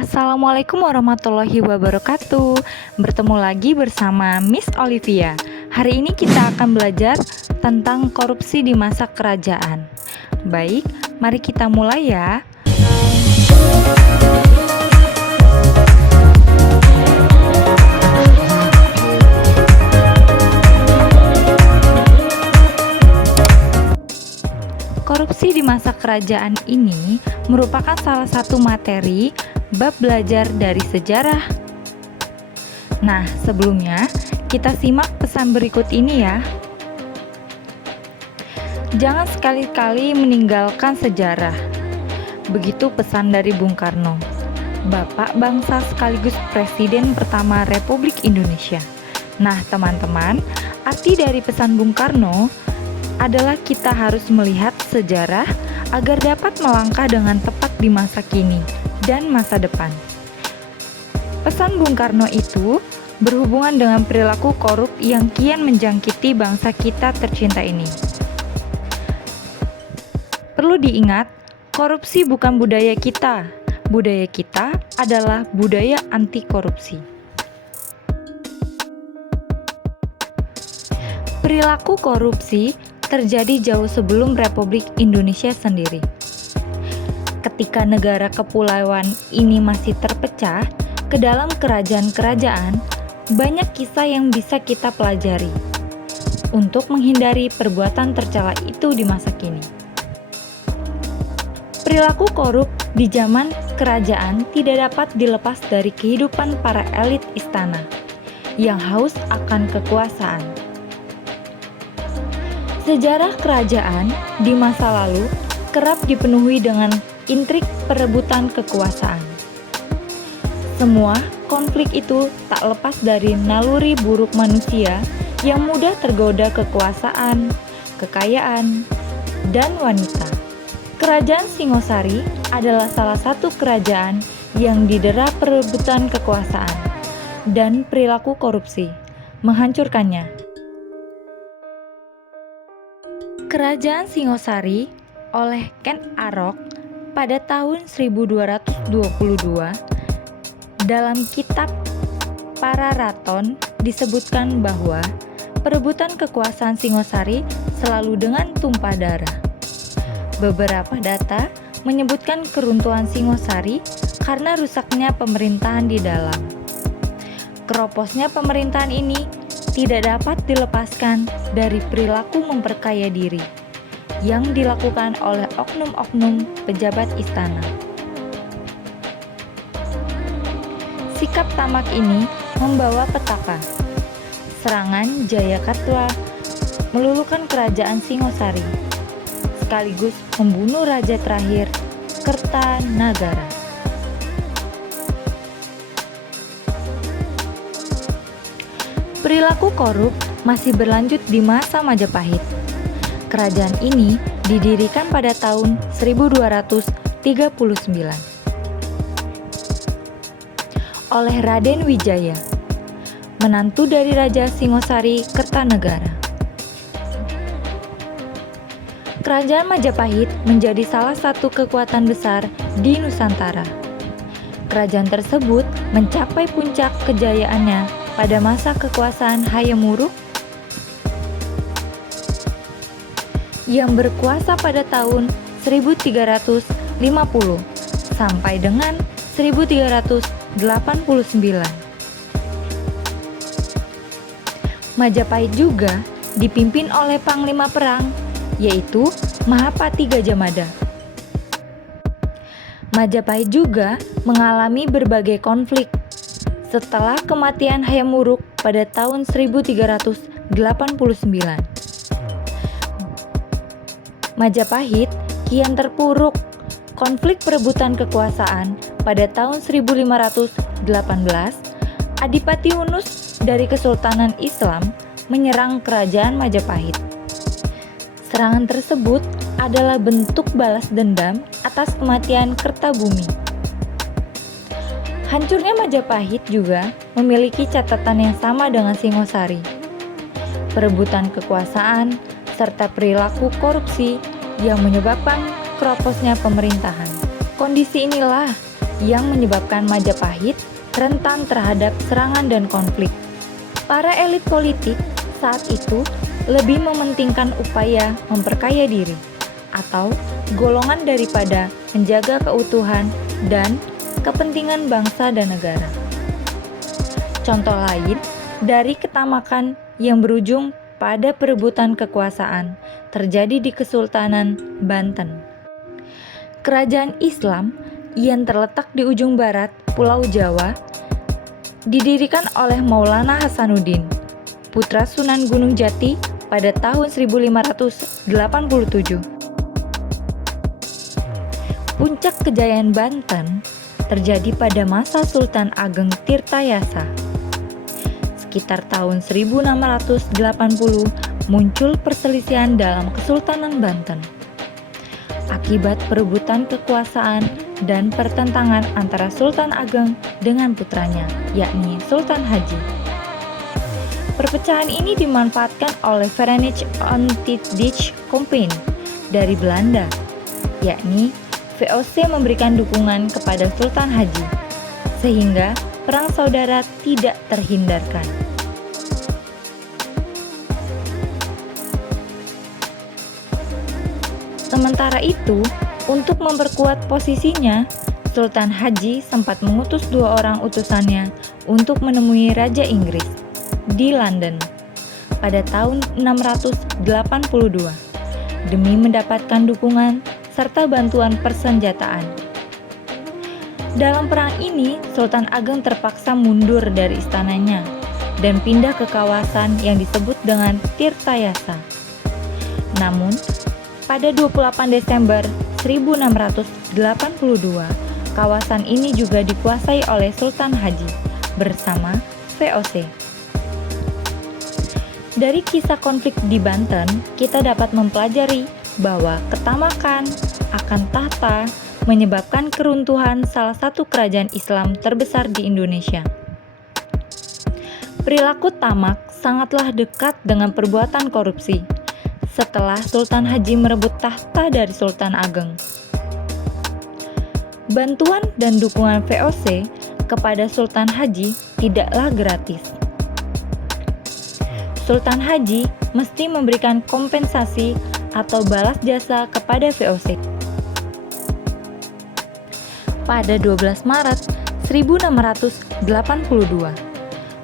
Assalamualaikum warahmatullahi wabarakatuh. Bertemu lagi bersama Miss Olivia. Hari ini kita akan belajar tentang korupsi di masa kerajaan. Baik, mari kita mulai ya. Korupsi di masa kerajaan ini merupakan salah satu materi bab belajar dari sejarah. Nah, sebelumnya kita simak pesan berikut ini ya. Jangan sekali-kali meninggalkan sejarah. Begitu pesan dari Bung Karno, Bapak Bangsa sekaligus Presiden pertama Republik Indonesia. Nah, teman-teman, arti dari pesan Bung Karno adalah kita harus melihat sejarah agar dapat melangkah dengan tepat di masa kini dan masa depan. Pesan Bung Karno itu berhubungan dengan perilaku korup yang kian menjangkiti bangsa kita tercinta ini. Perlu diingat, korupsi bukan budaya kita. Budaya kita adalah budaya anti korupsi. Perilaku korupsi terjadi jauh sebelum Republik Indonesia sendiri. Ketika negara kepulauan ini masih terpecah ke dalam kerajaan-kerajaan, banyak kisah yang bisa kita pelajari untuk menghindari perbuatan tercela itu di masa kini. Perilaku korup di zaman kerajaan tidak dapat dilepas dari kehidupan para elit istana yang haus akan kekuasaan. Sejarah kerajaan di masa lalu kerap dipenuhi dengan intrik perebutan kekuasaan. Semua konflik itu tak lepas dari naluri buruk manusia yang mudah tergoda kekuasaan, kekayaan, dan wanita. Kerajaan Singosari adalah salah satu kerajaan yang didera perebutan kekuasaan dan perilaku korupsi menghancurkannya. Kerajaan Singosari oleh Ken Arok pada tahun 1222 dalam kitab Para Raton disebutkan bahwa perebutan kekuasaan Singosari selalu dengan tumpah darah. Beberapa data menyebutkan keruntuhan Singosari karena rusaknya pemerintahan di dalam. Keroposnya pemerintahan ini tidak dapat dilepaskan dari perilaku memperkaya diri yang dilakukan oleh oknum-oknum pejabat istana. Sikap tamak ini membawa petaka. Serangan Jayakatwa meluluhkan kerajaan Singosari, sekaligus membunuh raja terakhir, Kertanagara. Perilaku korup masih berlanjut di masa Majapahit. Kerajaan ini didirikan pada tahun 1239 oleh Raden Wijaya, menantu dari Raja Singosari Kertanegara. Kerajaan Majapahit menjadi salah satu kekuatan besar di Nusantara. Kerajaan tersebut mencapai puncak kejayaannya pada masa kekuasaan Hayam Wuruk yang berkuasa pada tahun 1350 sampai dengan 1389. Majapahit juga dipimpin oleh panglima perang, yaitu Mahapati Gajah Mada. Majapahit juga mengalami berbagai konflik setelah kematian Hayam Wuruk pada tahun 1389. Majapahit kian terpuruk. Konflik perebutan kekuasaan pada tahun 1518, Adipati Yunus dari Kesultanan Islam menyerang kerajaan Majapahit. Serangan tersebut adalah bentuk balas dendam atas kematian Kertabumi. Hancurnya Majapahit juga memiliki catatan yang sama dengan Singosari. Perebutan kekuasaan serta perilaku korupsi yang menyebabkan keroposnya pemerintahan. Kondisi inilah yang menyebabkan Majapahit rentan terhadap serangan dan konflik. Para elit politik saat itu lebih mementingkan upaya memperkaya diri atau golongan daripada menjaga keutuhan dan kepentingan bangsa dan negara. Contoh lain dari ketamakan yang berujung pada perebutan kekuasaan terjadi di Kesultanan Banten. Kerajaan Islam yang terletak di ujung barat Pulau Jawa didirikan oleh Maulana Hasanuddin, putra Sunan Gunung Jati pada tahun 1587. Puncak kejayaan Banten terjadi pada masa Sultan Ageng Tirtayasa. Sekitar tahun 1680 muncul perselisihan dalam Kesultanan Banten akibat perebutan kekuasaan dan pertentangan antara Sultan Ageng dengan putranya, yakni Sultan Haji. Perpecahan ini dimanfaatkan oleh Verenigde Anti-Dutch Company dari Belanda, yakni VOC memberikan dukungan kepada Sultan Haji, sehingga perang saudara tidak terhindarkan. Sementara itu, untuk memperkuat posisinya, Sultan Haji sempat mengutus 2 orang utusannya untuk menemui Raja Inggris di London pada tahun 682 demi mendapatkan dukungan serta bantuan persenjataan. Dalam perang ini, Sultan Ageng terpaksa mundur dari istananya dan pindah ke kawasan yang disebut dengan Tirtayasa. Namun, pada 28 Desember 1682, kawasan ini juga dikuasai oleh Sultan Haji bersama VOC. Dari kisah konflik di Banten, kita dapat mempelajari bahwa ketamakan akan tahta menyebabkan keruntuhan salah satu kerajaan Islam terbesar di Indonesia. Perilaku tamak sangatlah dekat dengan perbuatan korupsi setelah Sultan Haji merebut tahta dari Sultan Ageng. Bantuan dan dukungan VOC kepada Sultan Haji tidaklah gratis. Sultan Haji mesti memberikan kompensasi atau balas jasa kepada VOC. Pada 12 Maret 1682,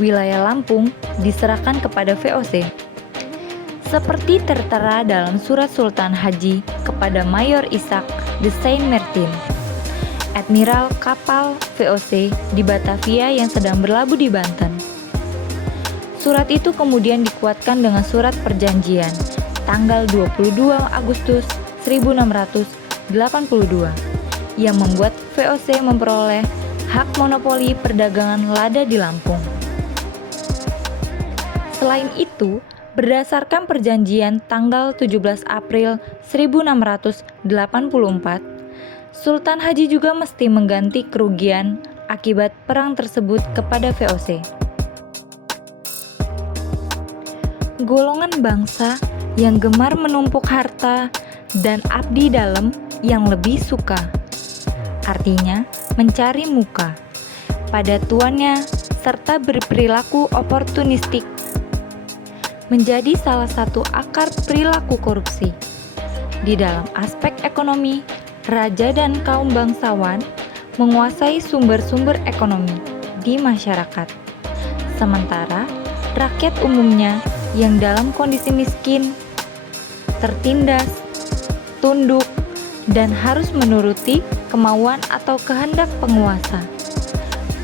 wilayah Lampung diserahkan kepada VOC. Seperti tertera dalam surat Sultan Haji kepada Mayor Ishak de Saint-Martin, admiral kapal VOC di Batavia yang sedang berlabuh di Banten. Surat itu kemudian dikuatkan dengan surat perjanjian tanggal 22 Agustus 1682 yang membuat VOC memperoleh hak monopoli perdagangan lada di Lampung. Selain itu, berdasarkan perjanjian tanggal 17 April 1684, Sultan Haji juga mesti mengganti kerugian akibat perang tersebut kepada VOC. Golongan bangsa yang gemar menumpuk harta dan abdi dalam yang lebih suka, artinya mencari muka, pada tuannya serta berperilaku oportunistik menjadi salah satu akar perilaku korupsi. Di dalam aspek ekonomi, raja dan kaum bangsawan menguasai sumber-sumber ekonomi di masyarakat. Sementara rakyat umumnya yang dalam kondisi miskin, tertindas, tunduk, dan harus menuruti kemauan atau kehendak penguasa.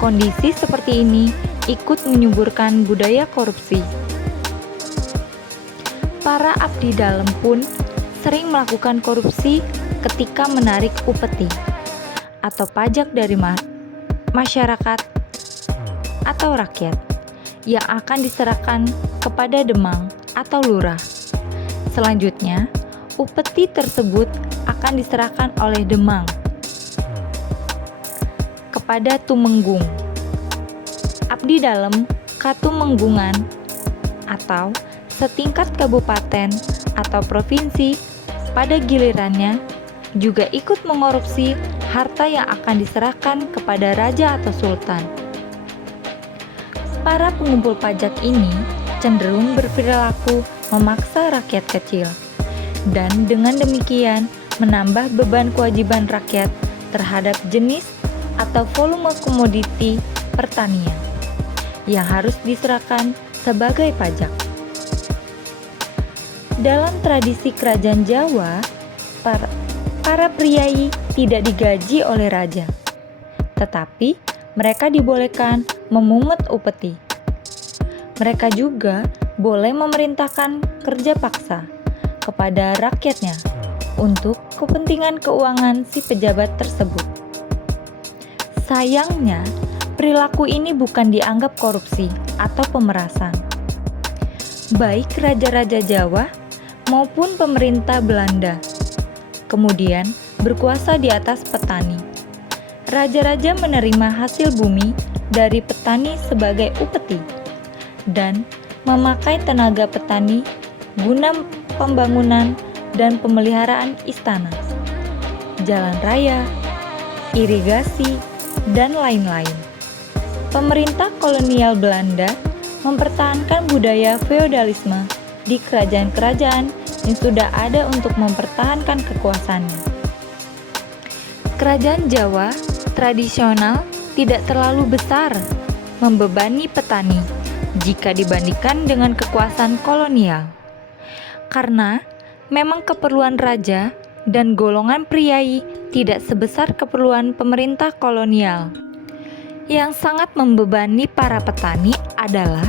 Kondisi seperti ini ikut menyuburkan budaya korupsi. Para abdi dalam pun sering melakukan korupsi ketika menarik upeti atau pajak dari masyarakat atau rakyat yang akan diserahkan kepada demang atau lurah. Selanjutnya, upeti tersebut akan diserahkan oleh demang kepada tumenggung, abdi dalam katumenggungan, atau setingkat kabupaten atau provinsi pada gilirannya juga ikut mengorupsi harta yang akan diserahkan kepada raja atau sultan. Para pengumpul pajak ini cenderung berperilaku memaksa rakyat kecil, dan dengan demikian menambah beban kewajiban rakyat terhadap jenis atau volume komoditi pertanian yang harus diserahkan sebagai pajak. Dalam tradisi kerajaan Jawa, para priai tidak digaji oleh raja, tetapi mereka dibolehkan memungut upeti. Mereka juga boleh memerintahkan kerja paksa kepada rakyatnya untuk kepentingan keuangan si pejabat tersebut. Sayangnya, perilaku ini bukan dianggap korupsi atau pemerasan. Baik raja-raja Jawa maupun pemerintah Belanda kemudian berkuasa di atas petani. Raja-raja menerima hasil bumi dari petani sebagai upeti dan memakai tenaga petani guna pembangunan dan pemeliharaan istana, jalan raya, irigasi, dan lain-lain. Pemerintah kolonial Belanda mempertahankan budaya feodalisme di kerajaan-kerajaan yang sudah ada untuk mempertahankan kekuasaannya. Kerajaan Jawa tradisional tidak terlalu besar membebani petani jika dibandingkan dengan kekuasaan kolonial, karena memang keperluan raja dan golongan priai tidak sebesar keperluan pemerintah kolonial. Yang sangat membebani para petani adalah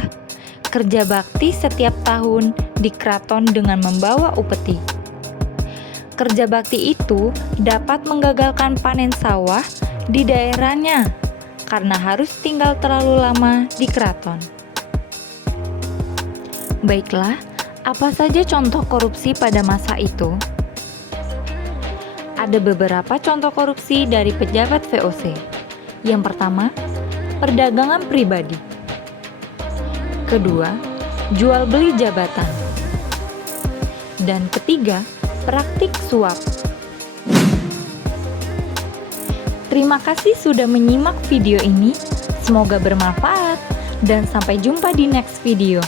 kerja bakti setiap tahun di keraton dengan membawa upeti. Kerja bakti itu dapat menggagalkan panen sawah di daerahnya karena harus tinggal terlalu lama di keraton. Baiklah, apa saja contoh korupsi pada masa itu? Ada beberapa contoh korupsi dari pejabat VOC. Yang pertama, perdagangan pribadi. Kedua, jual beli jabatan. Dan ketiga, praktik suap. Terima kasih sudah menyimak video ini. Semoga bermanfaat dan sampai jumpa di next video.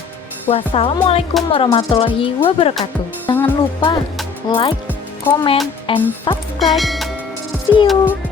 Wassalamualaikum warahmatullahi wabarakatuh. Jangan lupa like, comment, and subscribe. See you!